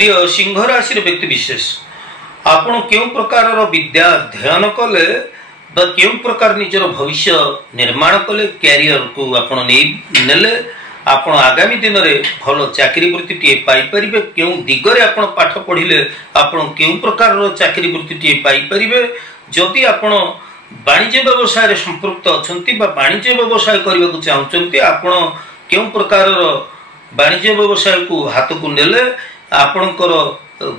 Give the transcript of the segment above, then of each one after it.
प्रिय सिंह राशि व्यक्ति विशेष आपण क्यों प्रकार विद्या अध्ययन कले क्यों प्रकार निजर भविष्य निर्माण कले कैरियर को आपण नेले आपण आगामी दिन में भल चाकरी वृत्ति टी पाई परिबे क्यों दिगरे आपण पाठ पढ़िले आपण क्यों प्रकार चाकरी वृत्ति टी पाई परिबे जदि आपण वाणिज्य व्यवसाय रे संपृक्त अछंती बा वाणिज्य व्यवसाय करबा को चाहउचंती आपण क्यों प्रकार वाणिज्य व्यवसाय को हाथ को नेले आपणकर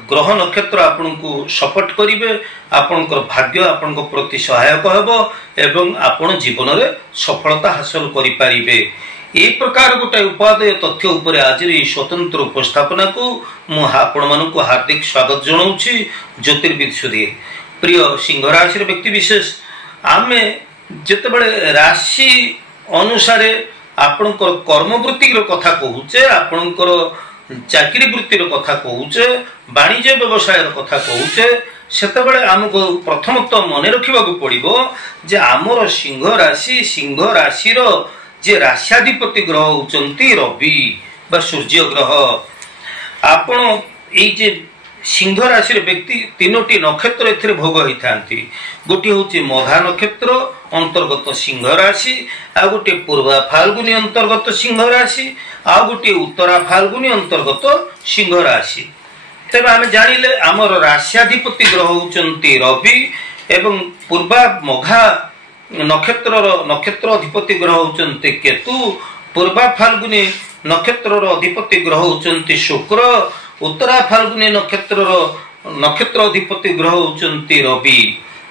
ग्रह नक्षत्र आपन को सपोर्ट करिवे आपणकर भाग्य आपन को प्रति सहायक हेबो एवं आपण जीवन रे सफलता हासिल करि पारिबे। ए प्रकार गोटे उपादेय तथ्य उपरे आज स्वतंत्र उपस्थापना को मु आपण मानन को हार्दिक स्वागत जणाउछि। ज्योतिर्विद सुधी प्रिय सिंह राशि व्यक्ति विशेष आमे जेतेबेले राशि अनुसार आपणकर कर्मवृत्ति कथा कहूचे आपणकर चाकरी वृत्तिर कथा कहूचे वाणिज्य व्यवसाय कथा कहूचे सेतेबेले हमको प्रथमतः मन रखा पड़ो जे आमर सिंह राशि जे राश्याधिपति ग्रह होचंती रवि बा सूर्य ग्रह आपण ये सिंह राशि व्यक्ति तीनोटी नक्षत्र एथिरे भोग होइथांती। गोटे होची मघा नक्षत्र अंतर्गत सिंह राशि आ गोटे पूर्वा फाल्गुनी अंतर्गत सिंह राशि आ गोटे उत्तरा फाल्गुनी अंतर्गत सिंह राशि। तेबे आमे जानिले हमर राश्याधिपति ग्रह होचंती रवि एवं पूर्वा मघा नक्षत्र अधिपति ग्रह होचंती केतु पूर्वा फाल्गुनी नक्षत्र अधिपति ग्रह होचंती शुक्र उत्तरा फाल्गुनी नक्षत्र अधिपति ग्रह होचंती रवि।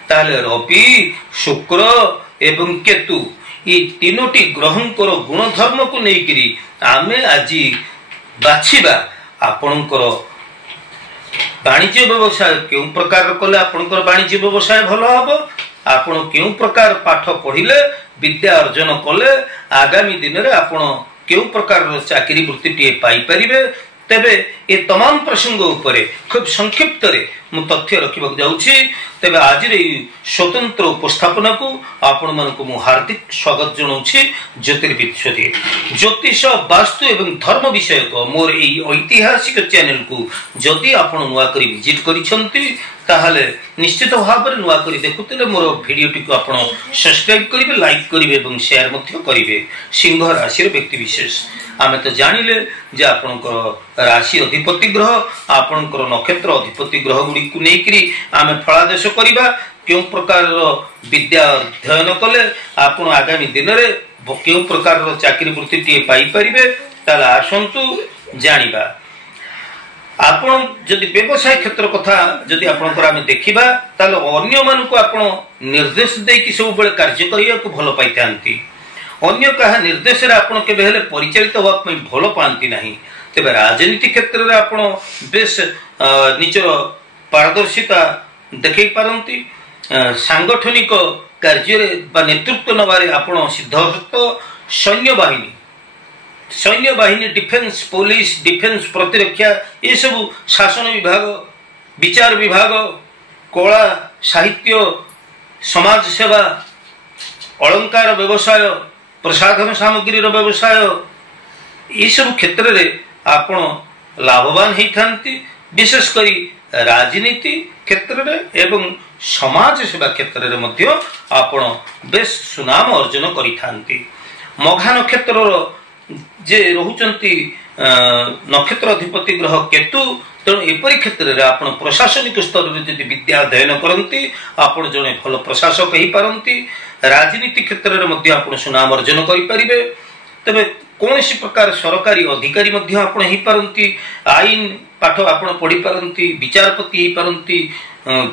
ताले रवि शुक्र एवं केतु ये तीनोटी ग्रहंकर गुणधर्म को लेकिरी आमे आज बाछिबा आपणकर वाणिज्य व्यवसाय क्यों प्रकार कले आपणकर वाणिज्य व्यवसाय भल हबो आपण क्यों प्रकार पाठ पढ़िले विद्या अर्जन कले आगामी दिन में आपण क्यों प्रकार चाकरी वृत्ति टी पाई परिबे। तेबे ये तमाम प्रसंग उपरे खूब संक्षिप्त रे मु तथ्य रखा जाऊँगी। तेबे आज स्वतंत्र उपस्थापना को आपण मन को मु हार्दिक स्वागत जनाऊँगी। ज्योतिर्विद ज्योतिष वास्तु एवं धर्म विषय को मोर ऐतिहासिक चैनल को जदि आपण नुआ करी विजिट करिसंती ताहले निश्चित भाव में नुआ करी देखुतिले मोर भिडियोटी को आपण सब्सक्राइब करिवे लाइक करिवे एवं शेयर मध्य करिवे। सिंह राशि व्यक्ति विशेष आमे तो जानिले जे आपणकर राशि अधिपति ग्रह आपणकर नक्षत्र अधिपति ग्रह गुडी को नेकरी आमे फलादेश करिबा क्यों प्रकार विद्या अध्ययन कले आपण आगामी दिन रे क्यों प्रकार चाकरी वृत्ति टी पाई परिबे ताला आसंतु जानिबा। आपण जदि व्यवसाय क्षेत्र कथा जदि आपणकर आमे देखिबा ताले अन्य मान को आपण निर्देश दे कि सब बेले कार्य करिया को भलो पाइतांती अन्य कहा निर्देश रे आपण केबे हेले परिचालित होवा पई भलो पांती नाही। तेबे राजनीति क्षेत्र रे आपण बेस निजर पारदर्शिता देखै पारंती सांगठनिक कार्य रे बा नेतृत्व नबारे आपण सिद्धहस्त सैन्य बाहिनी डिफेन्स पुलिस डिफेन्स प्रतिरक्षा ये सब शासन विभाग विचार विभाग कला साहित्य समाज सेवा अलंकार व्यवसाय प्रसाधन सामग्री व्यवसाय ये सब क्षेत्र रे आपण लाभवान होती विशेषकर राजनीति क्षेत्र रे एवं समाज सेवा क्षेत्र रे मध्य आपण बेस सुनाम अर्जन करिथांती। मघा नक्षत्र जे रहुचंती नक्षत्र अधिपति ग्रह केतु तेणु एपरी क्षेत्र रे आपण प्रशासनिक स्तर रे यदि विद्या अध्ययन करंती आपण जने भल प्रशासक ही पारंती। राजनीति क्षेत्र रे मध्य आपण सुनाम अर्जन करि परिबे। तबे कोनसी प्रकार सरकारी अधिकारी मध्य आपण ही पारंती आईन पाठ आपण पढ़ी पारंती विचारपति ही पारंती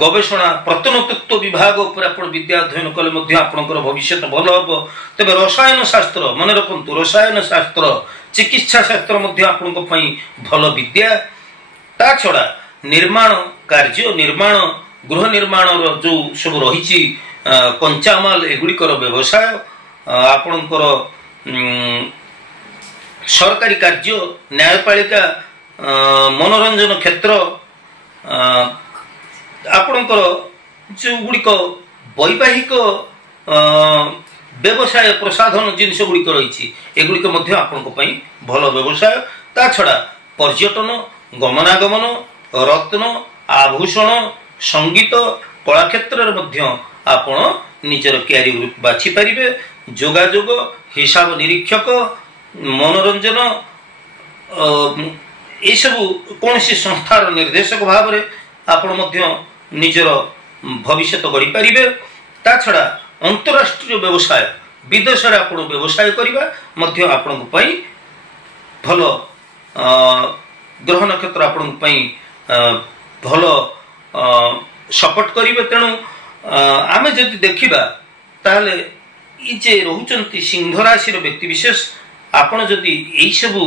गवेषणा प्रत्नतत्व विभाग उपर आपण विद्या अध्ययन कले मध्य आपनकर भविष्य भल हबो। तबे रसायन शास्त्र मन रखंतु रसायन शास्त्र चिकित्सा शास्त्र मध्य आपनको पई भल विद्या। ता छड़ा निर्माण कार्य निर्माण गृह निर्माण जो सब रही कंचामाल एगुड़िकर व्यवसाय आपणकर सरकारी कार्य न्यायपालिका मनोरंजन क्षेत्र आपणकर जो गुड़िक वैवाहिक व्यवसाय प्रसाधन जिनस गुड़िक रही एगुड़िक भल व्यवसाय। ता छड़ा पर्यटन गमनागमन रत्न आभूषण संगीत कला क्षेत्र मध्य आपण निजर कैरियर बाछि पारिबे। जोगाजोग हिसाब निरीक्षक मनोरंजन ये सब कौन सी संस्थार निर्देशक भाव में आपण मध्य निजर भविष्य गढ़ी पारिबे। ता छड़ा अंतरराष्ट्रीय व्यवसाय विदेश रे आपण व्यवसाय करिबा मध्य आपण पई भल ग्रह नक्षत्र आपण पई भल सपोर्ट करिबे। तेणु आमे जदि देखिबा ताले ई जे रहउचंती सिंह राशि रो व्यक्ति विशेष आपण जदि एई सब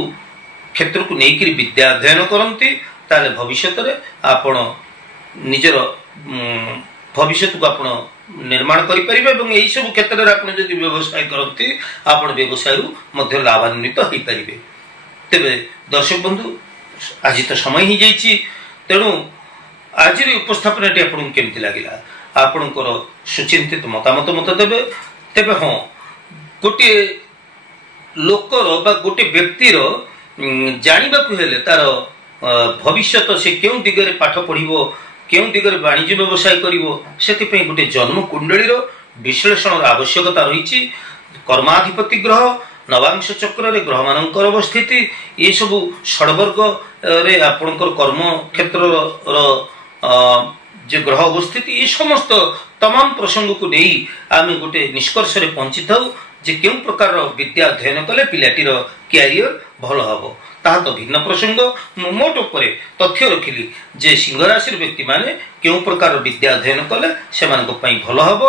क्षेत्र को लेकर विद्या अध्ययन करती ताले भविष्य रे आपण निजर भविष्य को आपण निर्माण करि परिबे। एवं एई सब क्षेत्र रे आपण जदि व्यवसाय करती आपण व्यवसाय रु मध्य लाभान्वित होई परिबे। तेबे दर्शक बंधु आज तो समय ही जाइछि। तेणु आज उपस्थापन आपन केमती लागिला आपणकर सुचिंतित मतामत मत देबे। तेबे हाँ गोटे लोकर बा गोटे व्यक्तिर जानिबाकु हेले तार भविष्य से केउं दिगरे पाठ पढ़िबो केउं दिगरे वाणिज्य व्यवसाय करिवो सेति पई गोटे जन्म कुंडलीर विश्लेषण आवश्यकता रहिछि। कर्माधिपति ग्रह नवांश चक्र रे ग्रह मानकर अवस्थिति ये सब षडवर्ग रे आपणकर कर्म क्षेत्र जो ग्रह अवस्थिति ये समस्त तमाम प्रसंग को नहीं आम गोटे निष्कर्ष रे पहुंची थाउ जे केउं प्रकार विद्या अध्ययन कले पिलाटीर कैरियर भल हम ता तो भिन्न प्रसंग मोट उपरे तथ्य रखिली जे सिंह राशि व्यक्ति माने केउं प्रकार विद्या अध्ययन कले सेमानक पई भल हम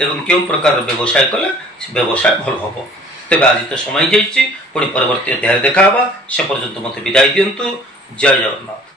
एवं केउं प्रकार व्यवसाय कले व्यवसाय भल हम। तेबे आज तो समय जाइछि पुणी परवर्ती अध्याय देखा से पर्यंत मते विदाय दियंतु। जय जगन्नाथ।